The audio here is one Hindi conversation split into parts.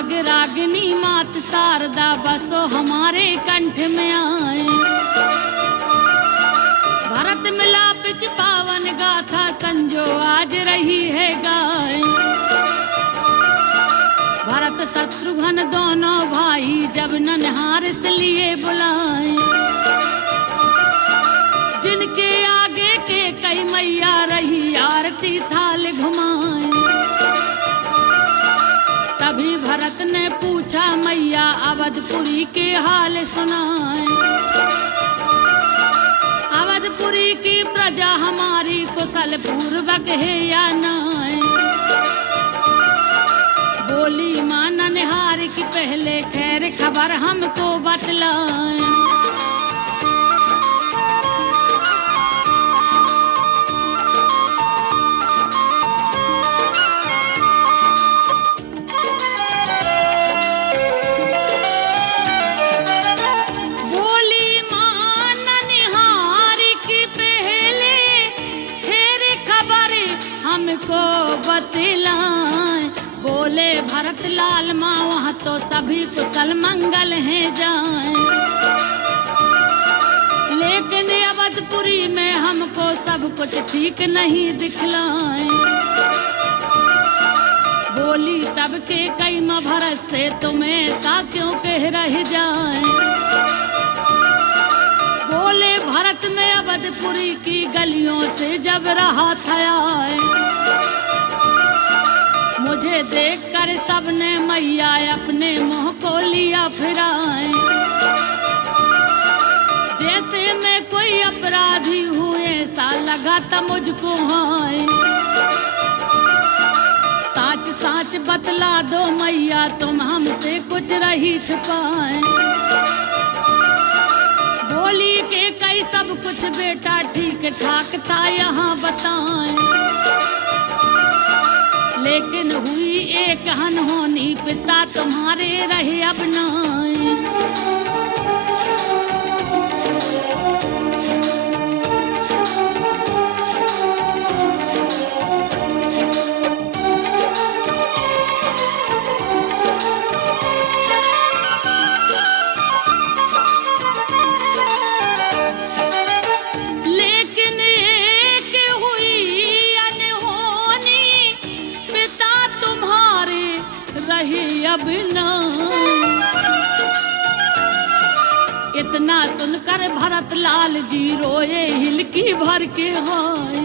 राग रागिनी मात शारदा बसो हमारे कंठ में आए। भरत मिलाप की पावन गाथा संजो आज रही है गाय। भरत शत्रुघ्न दोनों भाई जब ननिहार से लिए बुलाए। जिनके आगे के कई मैया रही आरती थाल घुमाए। तभी भरत ने पूछा मैया अवधपुरी के हाल सुनाए। अवधपुरी की प्रजा हमारी कुशल पूर्वक है या नाय। बोली मां ननिहार की पहले खैर खबर हमको बतलाए। हमको बतलाएं। बोले भरत लाल माँ वहाँ तो सभी कुशल मंगल हैं जाएं। लेकिन अवधपुरी में हमको सब कुछ ठीक नहीं दिखलाएं। बोली तब के कई माँ भरत से तुम्हें ऐसा क्यों कह रह जाएं। बोले भरत में अवधपुरी की गलियों से जब रहा था आए। मुझे देखकर सबने मैया अपने मुंह को लिया फिराए। जैसे मैं कोई अपराधी हूँ ऐसा लगा था मुझको हाय। साच साच बतला दो मैया तुम हमसे कुछ रही छुपाए। बोली के कई सब कुछ बेटा ठीक ठाक था यहाँ बताएं। लेकिन हुई एक अनहोनी पिता तुम्हारे रहे अब नाय। अब ना इतना सुनकर भरत लाल जी रोए हिलकी भर के हाय।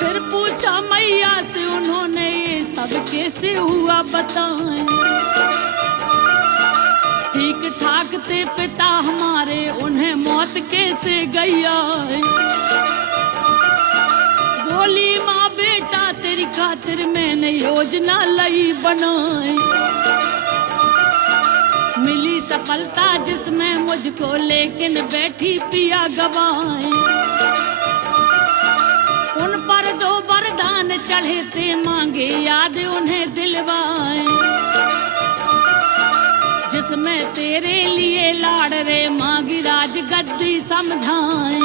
फिर पूछा मैया से उन्होंने ये सब कैसे हुआ बताएं। ठीक ठाक थे पिता हमारे उन्हें मौत कैसे गई आए। बोली माँ बेटा तेरी खातिर मैंने योजना लाई बनाई। मिली सफलता जिसमें मुझको लेकिन बैठी पिया गवाए। उन पर दो वरदान चढ़े थे मांगे याद उन्हें दिलवाए। जिसमें तेरे लिए लाड़ रे मांगी राज गद्दी समझाए।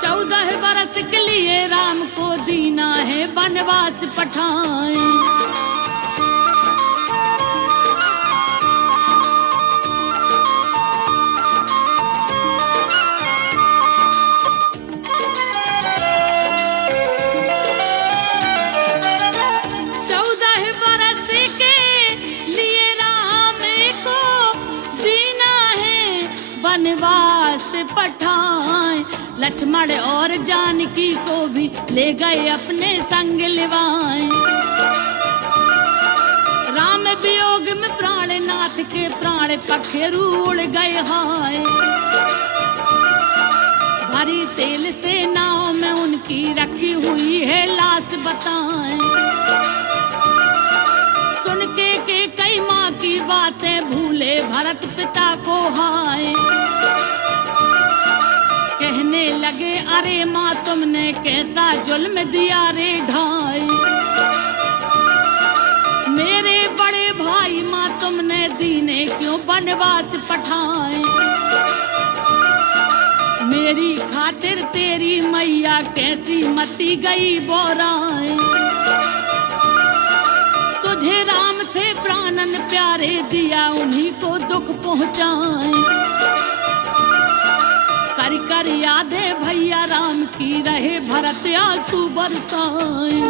14 बरस के लिए राम को दीना है वनवास पठाए। वनवास पठाए। लक्ष्मण और जानकी को भी ले गए अपने संग लिवाए। राम वियोग में प्राणनाथ के प्राण पखेरु उड़ गए हाय। भरी तेल से नाव में उनकी रखी हुई है लाश बताएं। सुन के कई माँ की बातें भूले भरत पिता को हाय। कहने लगे अरे माँ तुमने कैसा जुल्म दिया रे ढाई। मेरे बड़े भाई माँ तुमने दीने क्यों वनवास पठाए। मेरी खातिर तेरी मैया कैसी मती गई बोराए। प्यारे दिया उन्हीं को दुख पहुँचाए। कर कर यादें भैया राम की रहे भरत आंसू बरसाए।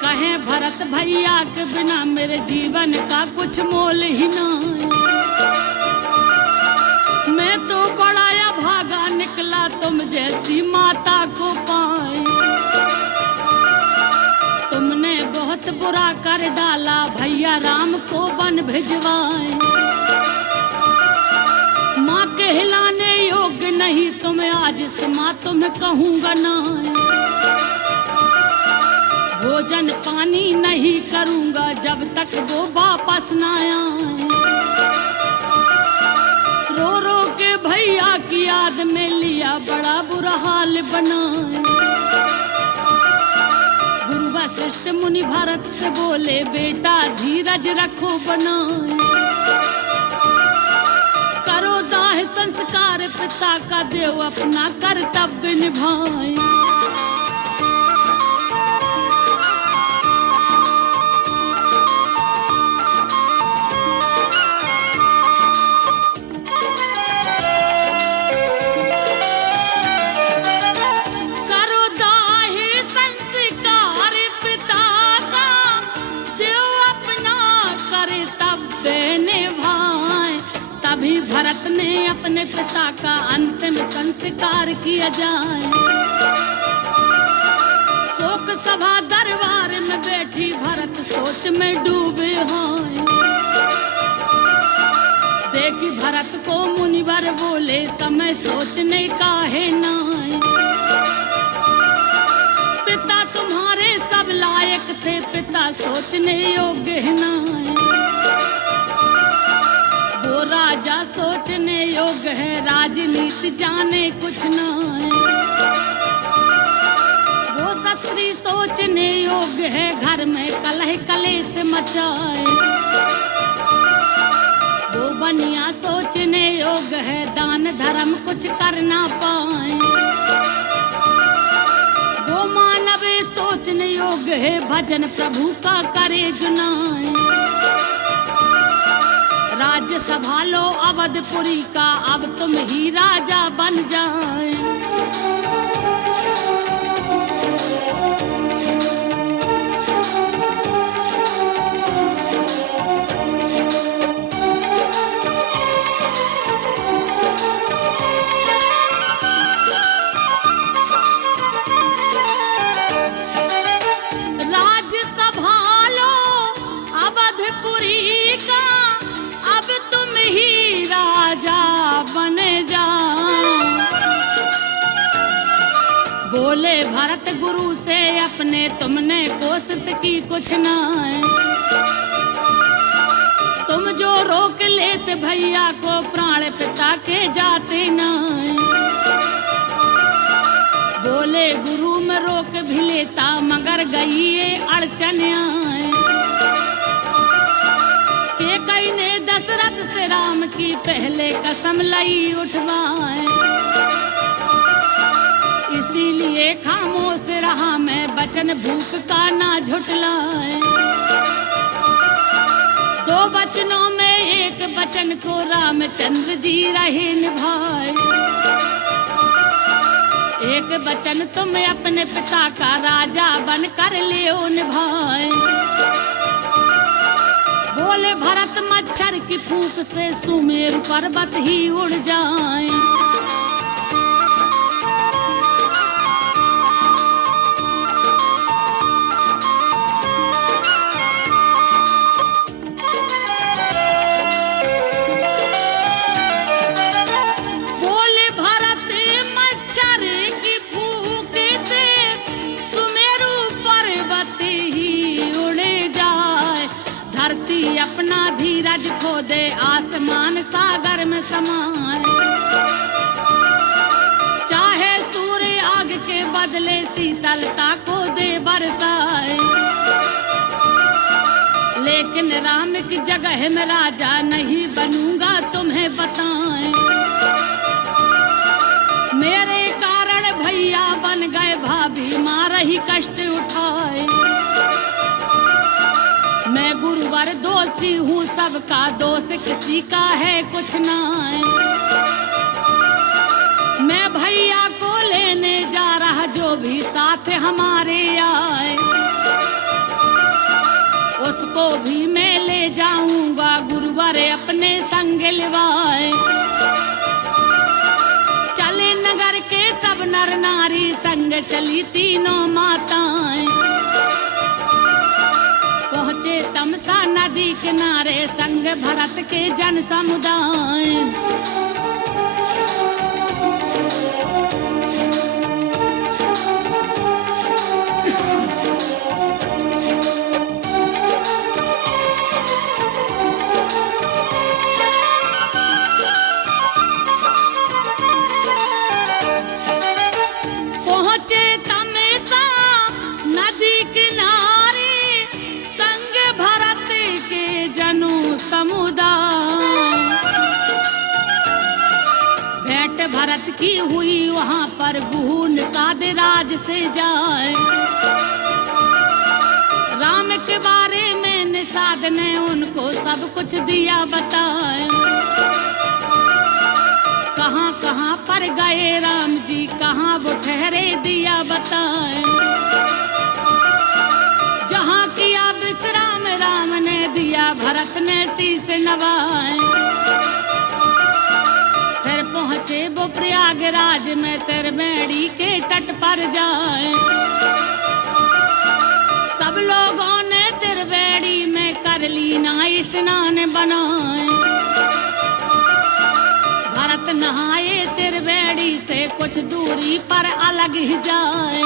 कहे भरत भैया के बिना मेरे जीवन का कुछ मोल ही ना है। मैं तो बड़ा या भागा निकला तुम जैसी माता को पाए। तुमने बहुत बुरा कर डाला भैया राम को वन भिजवाए। माँ कहलाने योग्य नहीं तुम्हें आज से माँ तुम्हें कहूँगा ना। भोजन पानी नहीं करूँगा जब तक वो वापस ना आए। रो रो के भैया की याद में लिया बड़ा बुरा हाल बनाए। गुरु वशिष्ठ मुनि भरत से बोले बेटा धीरज रखो बनाए। करो दाह संस्कार पिता का देव अपना कर्तव्य निभाए। भरत ने अपने पिता का अंतिम संस्कार किया जाए। शोक सभा दरबार में बैठी भरत सोच में डूबे हैं। देखी भरत को मुनिवर बोले समय सोचने का है ना। पिता तुम्हारे सब लायक थे पिता सोचने योग्य है ना। वो राजा सोचने योग्य है राजनीति जाने कुछ ना है। वो क्षत्रिय सोचने योग्य है घर में कलह कलेश मचाए। वो बनिया सोचने योग्य है दान धर्म कुछ करना पाए। वो मानव सोचने योग्य है भजन प्रभु का करे जुनाए। राज्य संभालो अवधपुरी का अब तुम ही राजा बन जाए। राज्य संभालो अवधपुरी का अब तुम ही राजा बन जाओ। बोले भरत गुरु से अपने तुमने कोशिश की कुछ ना है। तुम जो रोक लेते भैया को प्राण पिता के जाते ना है। बोले गुरु में रोक भी लेता मगर गई ये अड़चन आए। कई ने दशरथ से राम की पहले कसम लाई उठवाए। इसीलिए खामोश रहा मैं वचन भूप का ना झुठलाए। दो वचनों में एक वचन को रामचंद्र जी रहे निभाए। एक वचन तुम अपने पिता का राजा बन कर ले निभाए। बोले भरत मच्छर की फूंक से सुमेरु पर्वत ही उड़ जाए। बोले भरत मच्छर की फूंक से सुमेरु पर्वत ही उड़ जाए। धरती बदले शीतलता को दे बरसाए। लेकिन राम की जगह में राजा नहीं बनूंगा तुम्हें बताएं। मेरे कारण भैया बन गए भाभी माँ रही कष्ट उठाए। मैं गुरुवर दोषी हूँ सबका दोष किसी का है कुछ ना। मैं भैया को लेने जा रहा जो भी साथ हमारे आए। उसको भी मैं ले जाऊंगा गुरुवर अपने संग लिवाए। चले नगर के सब नर नारी संग चली तीनों माताएं। पहुँचे तमसा नदी किनारे संग भरत के जन समुदाय। भरत की हुई वहाँ पर गुहू निषाद राज से जाए। राम के बारे में निषाद ने उनको सब कुछ दिया बताए। कहाँ कहाँ पर गए राम जी कहाँ वो ठहरे दिया बताए। जहाँ किया विश्राम राम ने दिया भरत ने शीश नवाए। पहुँचे वो प्रयागराज में त्रिवेणी के तट पर जाए। सब लोगों ने त्रिवेणी में कर ली ना स्नान बनाए। भरत नहाए त्रिवेणी से कुछ दूरी पर अलग ही जाए।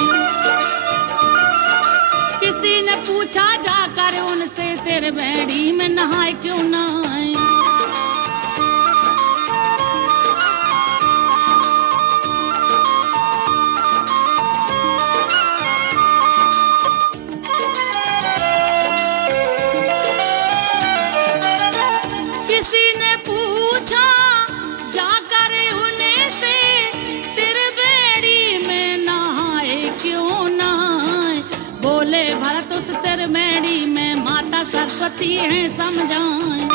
किसी ने पूछा जाकर उनसे त्रिवेणी में नहाए क्यों ना आए। त्रिवेणी में माता सरस्वती हैं समझाएं।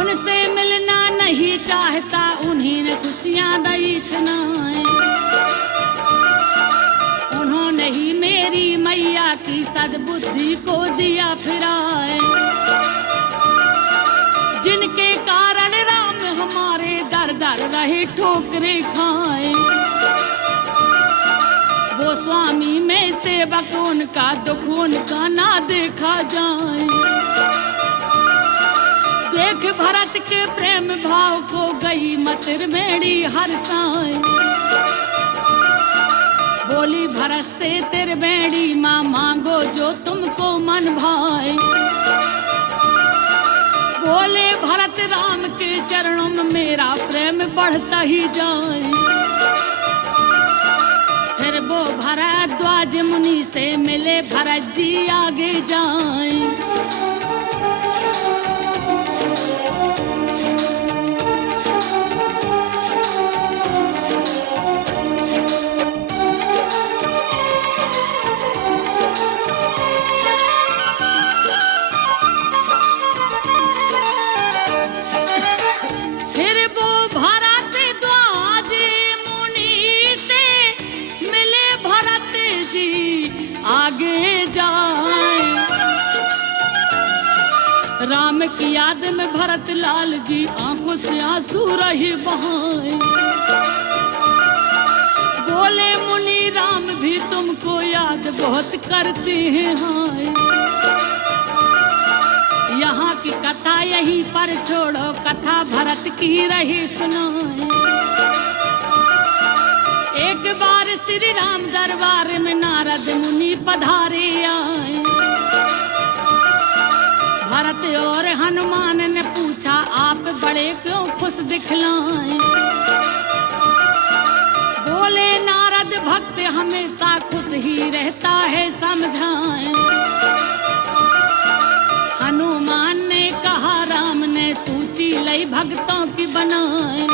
उनसे मिलना नहीं चाहता उन्हीं ने खुशियाँ दई छनाएं। उन्होंने ही मेरी मैया की सद्बुद्धि को दिया फिराए। जिनके कारण राम हमारे दर दर रहे ठोकरे खाए। वो स्वामी में सेवक उनका दुख उनका ना देखा जाए। देख भरत के प्रेम भाव को गई मत त्रिवेणी हर्षाए। बोली भरत से त्रिवेणी माँ मांगो जो तुमको मन भाए। बोले भरत राम के चरणों में मेरा प्रेम बढ़ता ही जाए। फिर वो भरद्वाज मुनि से मिले भरत जी आगे जाएं। राम की याद में भरत लाल जी आंखों से आंसू रहे बहाए। बोले मुनि राम भी तुमको याद बहुत करते हैं हाय। यहाँ की कथा यहीं पर छोड़ो कथा भरत की रही सुनाए। एक बार श्री राम दरबार में नारद मुनि पधारे आए। भरत और हनुमान ने पूछा आप बड़े क्यों खुश दिखलाएं। बोले ना नारद भक्त हमेशा खुश ही रहता है समझाएं। हनुमान ने कहा राम ने सूची लई भक्तों की बनाए।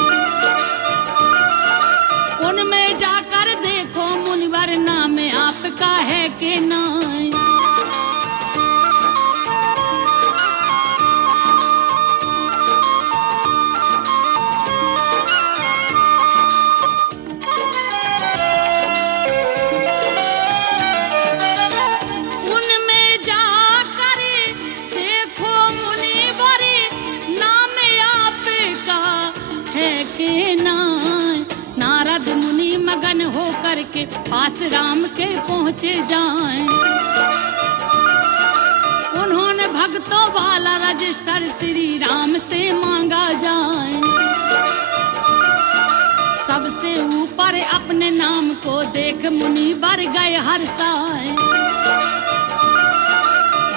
उनमें जाकर देखो मुनिवर नाम आपका है कि नहीं। उनमें जाकर देखो मुनिवर नाम आपका है कि नहीं। नारद मुनि मगन होकर के पास राम के पहुँचे जाएं। उन्होंने भक्तों वाला रजिस्टर श्री राम से मांगा जाए। सबसे ऊपर अपने नाम को देख मुनिवर गए हर्षाए।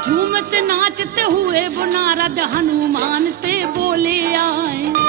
झूमते नाचते हुए वो नारद हनुमान से बोले आए।